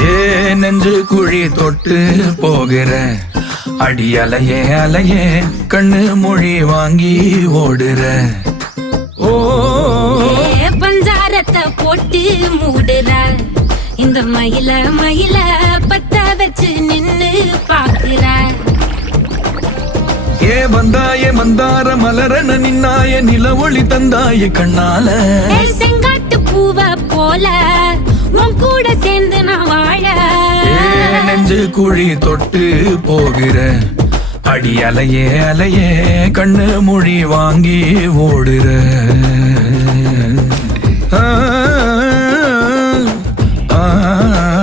ஏ நெஞ்சு குழி தொட்டு போகிற அடி அலையே அலையே கண்ணு மொழி வாங்கி ஓடுற. ஓ பஞ்சாரத்தை போட்டு மூடுற இந்த மயில மயில பத்த வச்சு நின்னு பாக்குற. ஏ வந்தாய மந்தார மலரன நின்னாய நில ஒளி தந்தாய கண்ணால. செங்காட்டு பூவ போல உன் கூட சேர்ந்து நான் வாழ. நெஞ்சு குழி தொட்டு போகிற அடி அலையே அலையே கண்ணு மொழி வாங்கி ஓடுற. ஆ ஆ